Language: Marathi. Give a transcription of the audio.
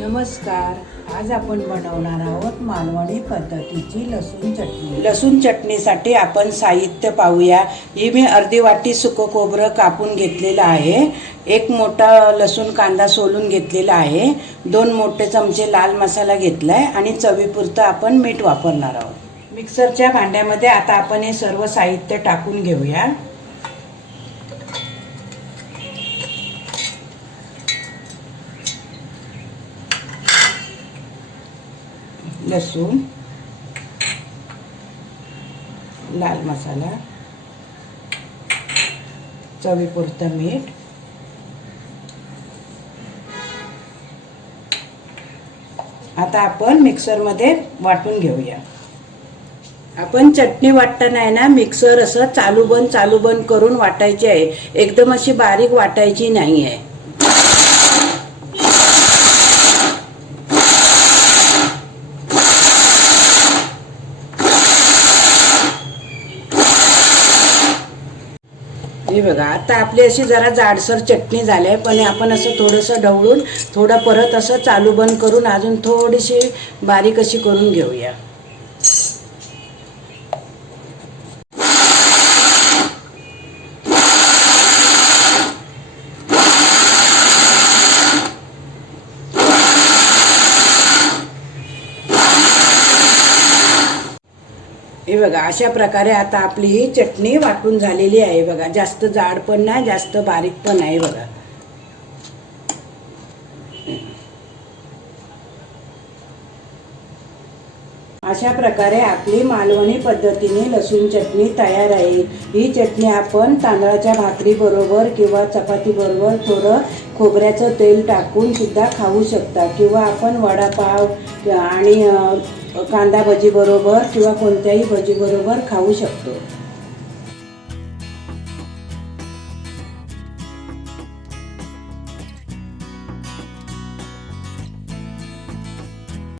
नमस्कार. आज आपण बनवणार आहोत मालवणी पद्धतीची लसूण चटणी. लसूण चटणीसाठी आपण साहित्य पाहूया. ही मी अर्धी वाटी सुकं खोबरं कापून घेतलेलं आहे. एक मोठा लसूण कांदा सोलून घेतलेला आहे. 2 मोठे चमचे लाल मसाला घेतलाय आणि चवीपुरतं आपण मीठ वापरणार आहोत. मिक्सरच्या भांड्यामध्ये आता आपण हे सर्व साहित्य टाकून घेऊया. लसूण, लाल मसाला, चवीपुरतं मीठ, आता आपण मिक्सरमध्ये वाटून घेऊया. आपण चटणी वाटताना आहे ना, मिक्सर असं चालू बंद करून वाटायची आहे. एकदम अशी बारीक वाटायची नाही आहे. हे बघा, आता आपली अशी जरा जाडसर चटणी झाली आहे. पण आपण असं थोडंसं ढवळून थोडं परत असं चालू बंद करून अजून थोडीशी बारीक अशी करून घेऊया. हे बघा, अशा प्रकारे आता आपली ही चटणी वाटून झालेली आहे. बघा, जास्त जाड पण नाही, जास्त बारीक पण नाही. बघा, अशा प्रकारे आपली मालवणी पद्धतीने लसूण चटणी तयार आहे. ही चटणी आपण तांदळाच्या भाकरी बरोबर किंवा चपाती बरोबर थोडं खोबऱ्याचं तेल टाकून सुद्धा खाऊ शकता, किंवा आपण वडापाव आणि कांदा भजी बरोबर किंवा कोणत्याही भजी बरोबर खाऊ शकतो.